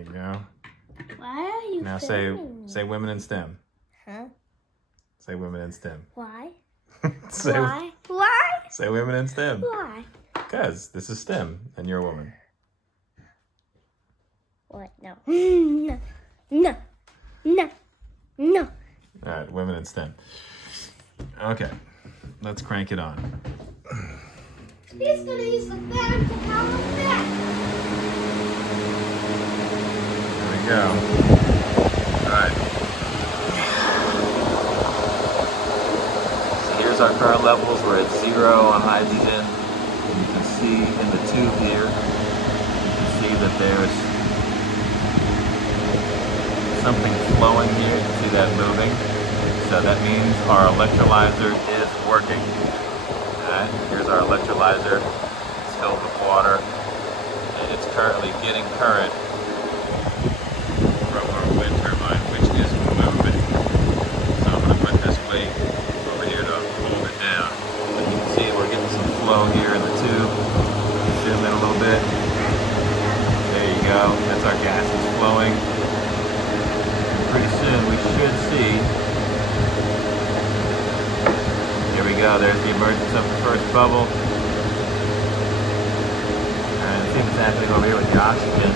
you go. Why are you Now filming say women in STEM. Huh? Say women in STEM. Why? say, Why? Why? Say women in STEM. Why? Because this is STEM and you're a woman. What? No. No. No. No. No. All right, women in STEM. Okay, let's crank it on. He's gonna use the fan to power the fan. There we go. All right. So here's our current levels. We're at 0 on hydrogen. And you can see in the tube here, you can see that there's something flowing here. You can see that moving. So that means our electrolyzer is working. Alright, here's our electrolyzer. It's filled with water. And it's currently getting current from our wind turbine, which is moving. So I'm going to put this weight over here to hold it down. But you can see we're getting some flow here in the tube. Zoom in a little bit. There you go. That's our gases flowing. Pretty soon we should see. Here we go. There's the emergence of the first bubble. And see what's happening over here with the oxygen.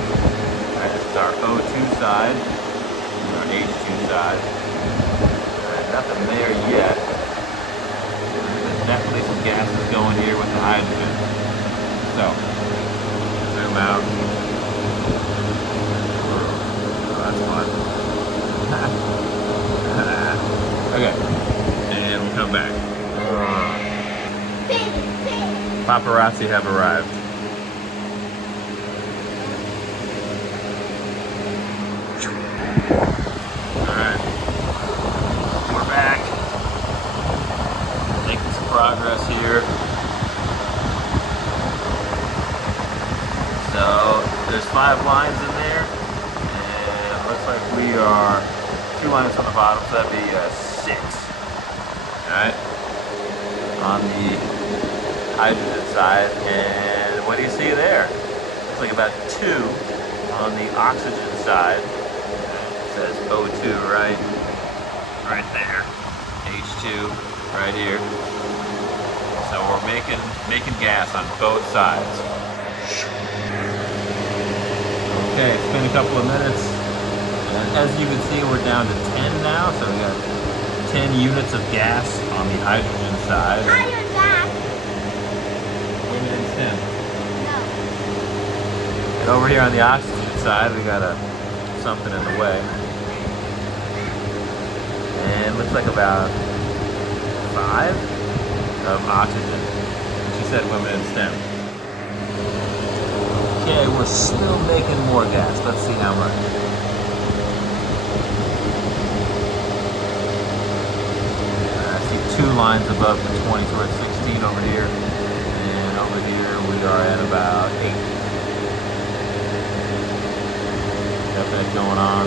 Alright, this is our O2 side. This is our H2 side. Alright, nothing there yet. There's definitely some gases going here with the hydrogen. So, zoom out. Oh, that's fun. Okay, and we'll come back. Paparazzi have arrived. Alright, we're back. Making some progress here. So, there's 5 lines in there, and it looks like we are 2 lines on the bottom, so that'd be 6. Alright, on the hydrogen side, and what do you see there? Looks like about 2 on the oxygen side. It says O2 right there, H2 right here. So we're making gas on both sides. Okay, it's been a couple of minutes. As you can see, we're down to 10 now, so we got 10 units of gas on the hydrogen side. Higher back. Women in STEM. No. And over here on the oxygen side, we got something in the way. And looks like about 5 of oxygen. She said women in STEM. Okay, we're still making more gas. Let's see how much. I see 2 lines above the 20, so we're at 16 over here. And over here we are at about 8. Got that going on.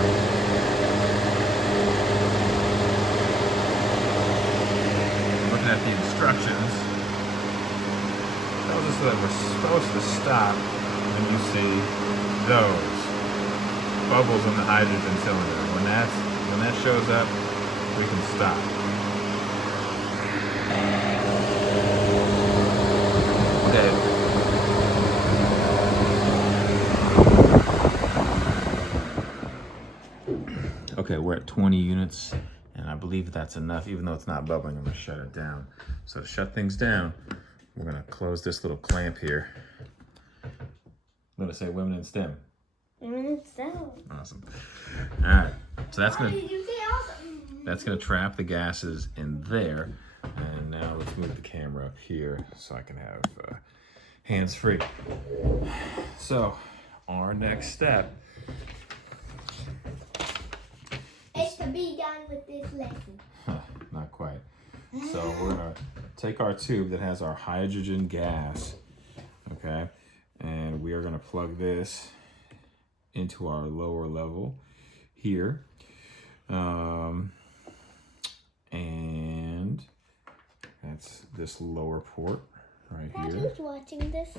Looking at the instructions, tells us that we're supposed to stop when you see those bubbles in the hydrogen cylinder. When that shows up, we can stop. Okay, we're at 20 units, and I believe that's enough. Even though it's not bubbling, I'm gonna shut it down. So to shut things down, we're gonna close this little clamp here. I'm gonna say women in STEM. Women in STEM. Awesome. All right, so that's Why gonna did you say awesome? trap the gases in there. And now let's move the camera up here so I can have hands free. So our next step It's to be done with this lesson. not quite. So we're gonna take our tube that has our hydrogen gas, okay, and we are gonna plug this into our lower level here, and that's this lower port right Dad, here. who's watching this?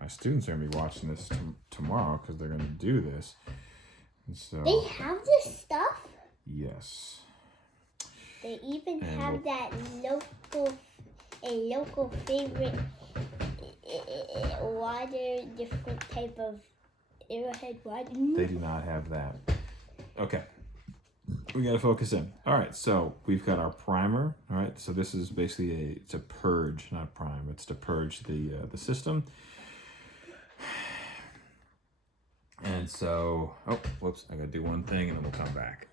My students are gonna be watching this tomorrow because they're gonna do this. And so They have this stuff. yes. They even And have that local favorite water, different type of Arrowhead water. They do not have that. Okay. We got to focus in. All right, so we've got our primer. All right, so this is basically it's a purge, not a prime. It's to purge the system. And so, oh, whoops, I got to do one thing and then we'll come back.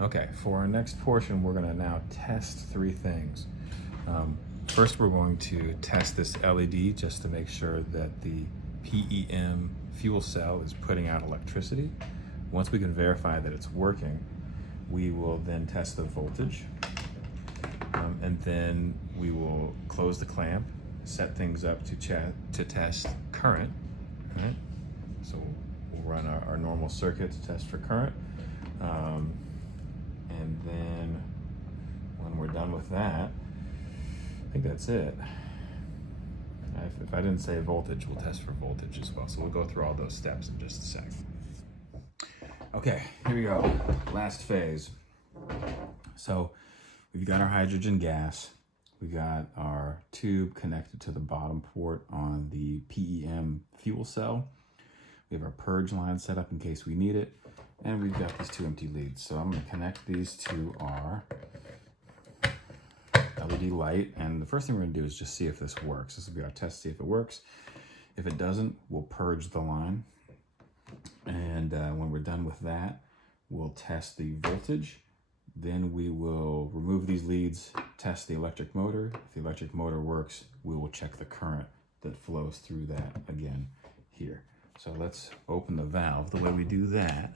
Okay, for our next portion, we're going to now test three things. First, we're going to test this LED just to make sure that the PEM fuel cell is putting out electricity. Once we can verify that it's working, we will then test the voltage. And then we will close the clamp, set things up to test current. Right? So we'll run our normal circuit to test for current. And then when we're done with that, I think that's it. If I didn't say voltage, we'll test for voltage as well. So we'll go through all those steps in just a sec. Okay, here we go. Last phase. So we've got our hydrogen gas. We got our tube connected to the bottom port on the PEM fuel cell. We have our purge line set up in case we need it. And we've got these two empty leads. So I'm going to connect these to our LED light. And the first thing we're going to do is just see if this works. This will be our test, see if it works. If it doesn't, we'll purge the line. And when we're done with that, we'll test the voltage. Then we will remove these leads, test the electric motor. If the electric motor works, we will check the current that flows through that again here. So let's open the valve. The way we do that,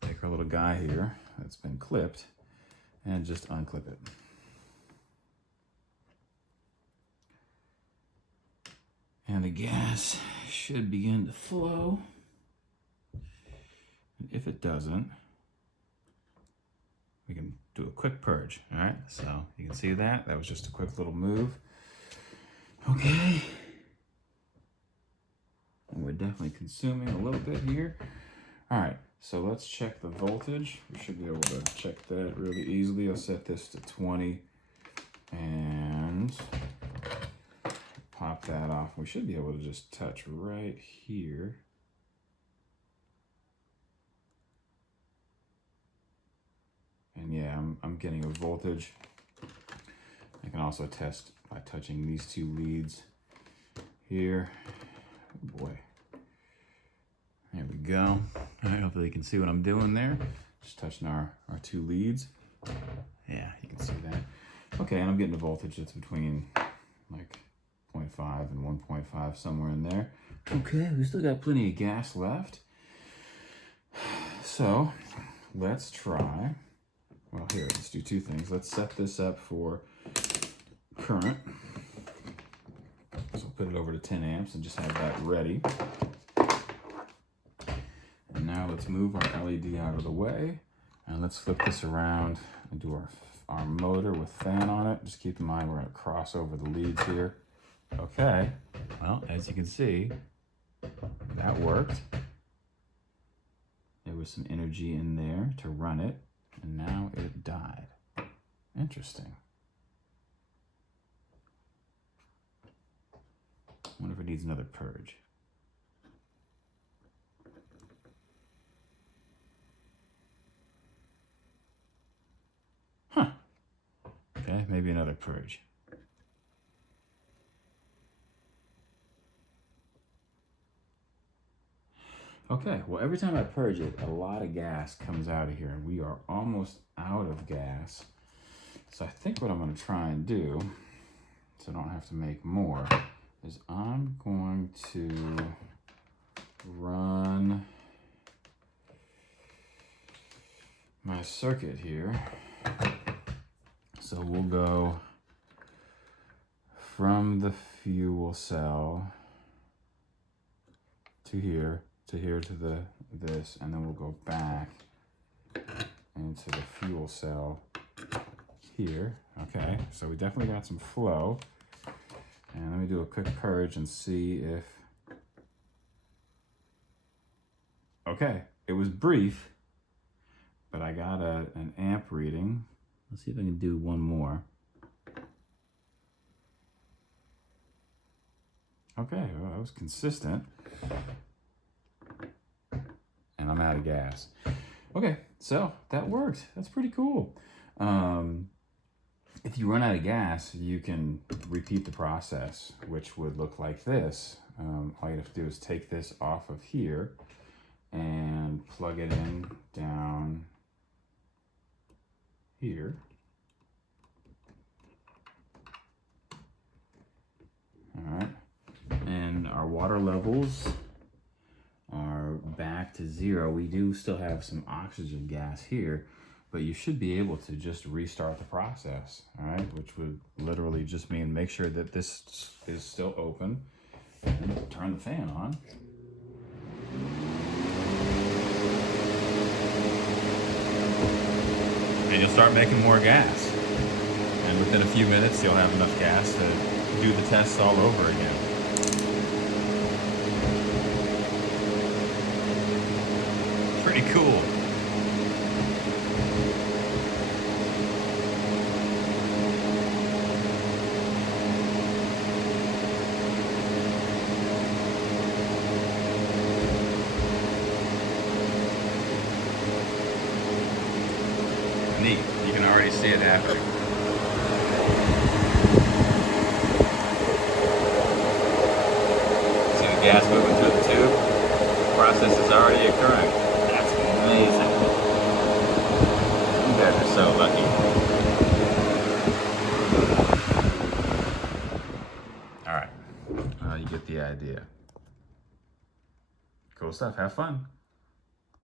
take our little guy here that's been clipped and just unclip it. And the gas should begin to flow. And if it doesn't, we can do a quick purge. All right, so you can see that. That was just a quick little move. Okay. And we're definitely consuming a little bit here. All right, so let's check the voltage. We should be able to check that really easily. I'll set this to 20 and pop that off. We should be able to just touch right here. And yeah, I'm getting a voltage. I can also test by touching these two leads here. Oh boy. There we go. All right, hopefully you can see what I'm doing there. Just touching our two leads. Yeah, you can see that. Okay, and I'm getting a voltage that's between like 0.5 and 1.5, somewhere in there. Okay, we still got plenty of gas left. So let's try. Well, here, let's do two things. Let's set this up for current. So we'll put it over to 10 amps and just have that ready. And now let's move our LED out of the way. And let's flip this around and do our motor with fan on it. Just keep in mind we're going to cross over the leads here. Okay, well, as you can see, that worked. There was some energy in there to run it. And now it died. Interesting. Wonder if it needs another purge. Huh. Okay, maybe another purge. Okay, well, every time I purge it, a lot of gas comes out of here, and we are almost out of gas. So I think what I'm going to try and do, so I don't have to make more, is I'm going to run my circuit here. So we'll go from the fuel cell to here, to this, and then we'll go back into the fuel cell here. Okay, so we definitely got some flow. And let me do a quick purge and see if Okay, it was brief, but I got an amp reading. Let's see if I can do one more. Okay, well, that was consistent. And I'm out of gas. Okay, so that worked. That's pretty cool. If you run out of gas, you can repeat the process, which would look like this. All you have to do is take this off of here and plug it in down here. All right, and our water levels are back to 0. We do still have some oxygen gas here, but you should be able to just restart the process, all right? Which would literally just mean make sure that this is still open and turn the fan on. And you'll start making more gas. And within a few minutes, you'll have enough gas to do the tests all over again. Pretty cool. Neat. You can already see it happening. See the gas moving through the tube? The process is already occurring. That's amazing. You guys are so lucky. All right. You get the idea. Cool stuff. Have fun.